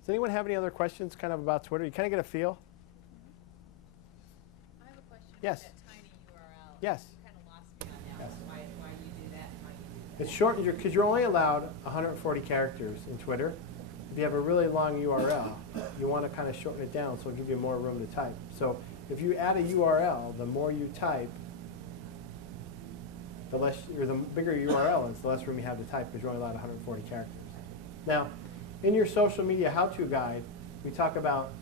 Does anyone have any other questions kind of about Twitter? You kind of get a feel? I have a question Yes. about that tiny URL. Yes. You kind of lost me on that. Yes. Why you do that and how you do that. It's shortened because you're only allowed 140 characters in Twitter. If you have a really long URL, you want to kind of shorten it down so it'll give you more room to type. So if you add a URL, the more you type, the less, or the bigger your URL is, the less room you have to type because you're only allowed 140 characters. Now, in your social media how-to guide, we talk about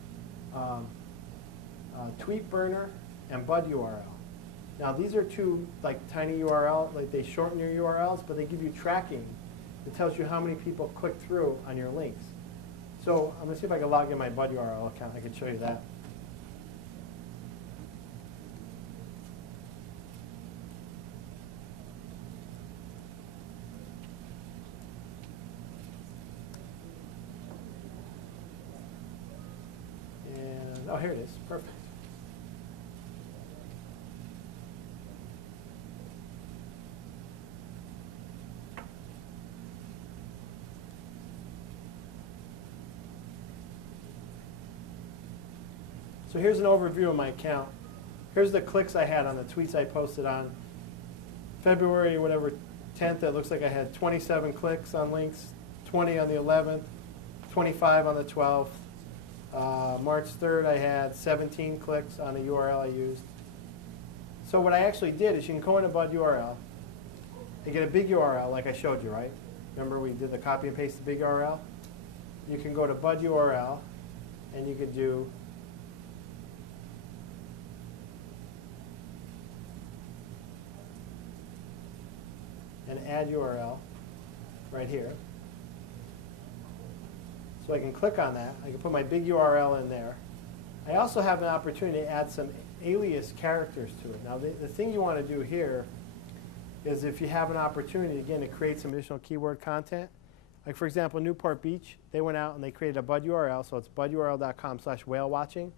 TweetBurner and BudURL. Now, these are two like tiny URL, like they shorten your URLs, but they give you tracking. It tells you how many people click through on your links. So I'm going to see if I can log in my BudURL account. I can show you that. And, oh, here it is. Perfect. So here's an overview of my account. Here's the clicks I had on the tweets I posted on February, whatever, 10th. It looks like I had 27 clicks on links, 20 on the 11th, 25 on the 12th. March 3rd, I had 17 clicks on a URL I used. So what I actually did is you can go into BudURL and get a big URL like I showed you, right? Remember we did the copy and paste the big URL? You can go to BudURL and you could do an add URL right here. So I can click on that. I can put my big URL in there. I also have an opportunity to add some alias characters to it. Now, the thing you want to do here is if you have an opportunity, again, to create some additional keyword content. Like, for example, Newport Beach, they went out and they created a BudURL. So it's budurl.com/whale-watching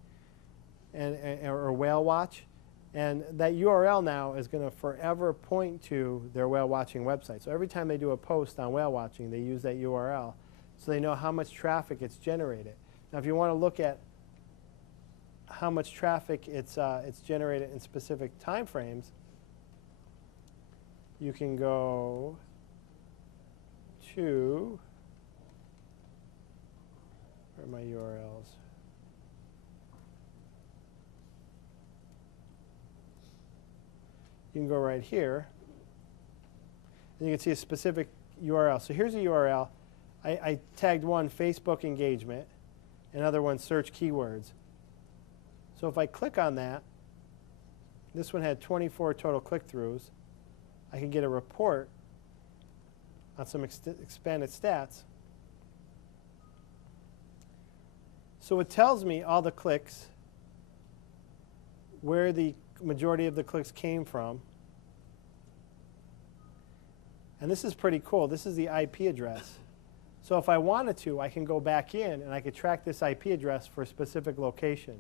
or whale watch. And that URL now is going to forever point to their whale watching website. So every time they do a post on whale watching, they use that URL so they know how much traffic it's generated. Now, if you want to look at how much traffic it's generated in specific time frames, you can go to, where are my URLs? You can go right here, and you can see a specific URL. So here's a URL. I tagged one Facebook engagement, another one search keywords. So if I click on that, this one had 24 total click-throughs. I can get a report on some expanded stats. So it tells me all the clicks, where the majority of the clicks came from. And this is pretty cool. This is the IP address. So if I wanted to, I can go back in and I could track this IP address for a specific location.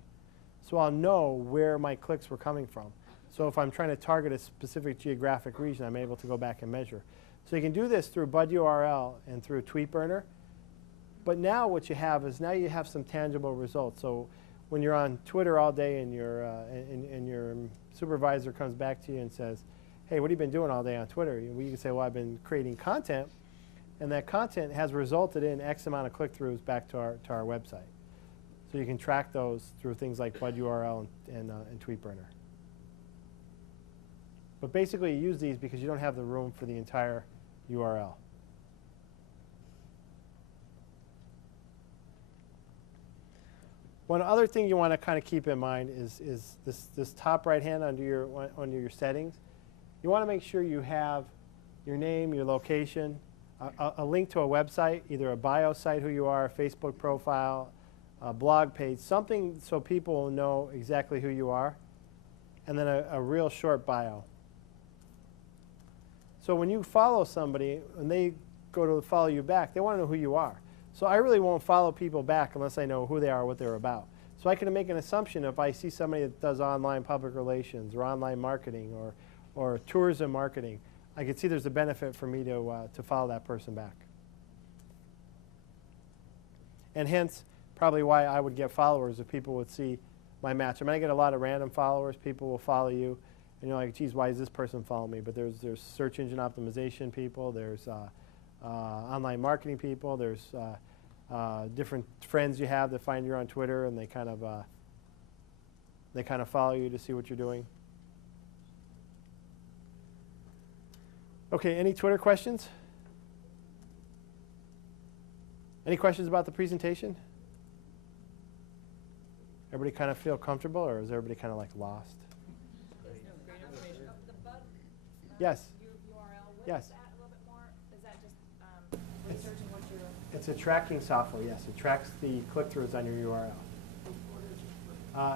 So I'll know where my clicks were coming from. So if I'm trying to target a specific geographic region, I'm able to go back and measure. So you can do this through BudURL and through TweetBurner. But now what you have is now you have some tangible results. So when you're on Twitter all day and your supervisor comes back to you and says, hey, what have you been doing all day on Twitter? You can say, well, I've been creating content, and that content has resulted in X amount of click-throughs back to our website. So you can track those through things like BudURL and TweetBurner. But basically, you use these because you don't have the room for the entire URL. One other thing you want to kind of keep in mind is this top right hand under your settings. You want to make sure you have your name, your location, a link to a website, either a bio site, who you are, a Facebook profile, a blog page, something so people will know exactly who you are, and then a real short bio. So when you follow somebody and they go to follow you back, they want to know who you are. So I really won't follow people back unless I know who they are, what they're about. So I can make an assumption if I see somebody that does online public relations or online marketing or tourism marketing, I can see there's a benefit for me to follow that person back. And hence, probably why I would get followers if people would see my match. I mean, I get a lot of random followers. People will follow you, and you're like, geez, why is this person following me? But there's search engine optimization people. There's online marketing people. There's different friends you have that find you on Twitter, and they kind of follow you to see what you're doing. Okay, any Twitter questions? Any questions about the presentation? Everybody kind of feel comfortable, or is everybody kind of like lost? There's no great information. The bug Yes. URL, what Yes. is that a little bit more? Is that just researching what you're... It's a tracking software, yes. It tracks the click-throughs on your URL.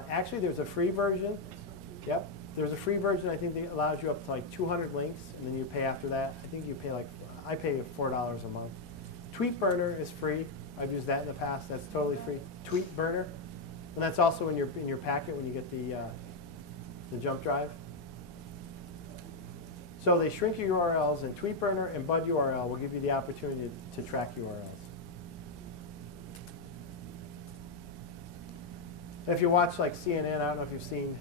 Actually, there's a free version. Yep. There's a free version, I think, that allows you up to like 200 links, and then you pay after that. I think you pay like, I pay $4 a month. TweetBurner is free. I've used that in the past. That's totally free. TweetBurner. And that's also in your packet when you get the jump drive. So they shrink your URLs, and TweetBurner and Bud URL will give you the opportunity to track URLs. And if you watch like CNN, I don't know if you've seen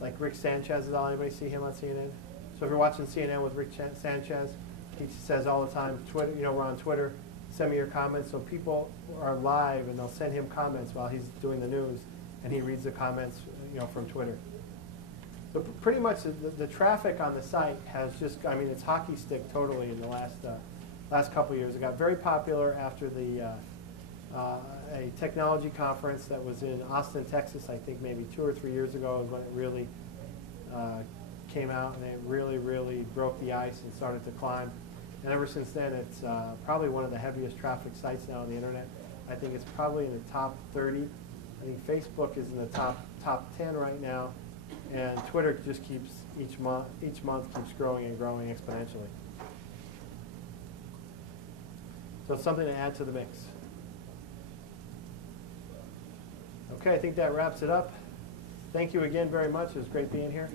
like Rick Sanchez. Does anybody see him on CNN? So if you're watching CNN with Rick Sanchez, he says all the time, Twitter, you know, we're on Twitter, send me your comments. So people are live, and they'll send him comments while he's doing the news, and he reads the comments, you know, from Twitter. So pretty much the traffic on the site has just, I mean, it's hockey stick totally in the last couple of years. It got very popular after a technology conference that was in Austin, Texas, I think maybe 2 or 3 years ago is when it really came out, and it really, really broke the ice and started to climb. And ever since then, it's probably one of the heaviest traffic sites now on the internet. I think it's probably in the top 30. I think Facebook is in the top 10 right now, and Twitter just keeps each month keeps growing and growing exponentially. So it's something to add to the mix. Okay, I think that wraps it up. Thank you again very much. It was great being here.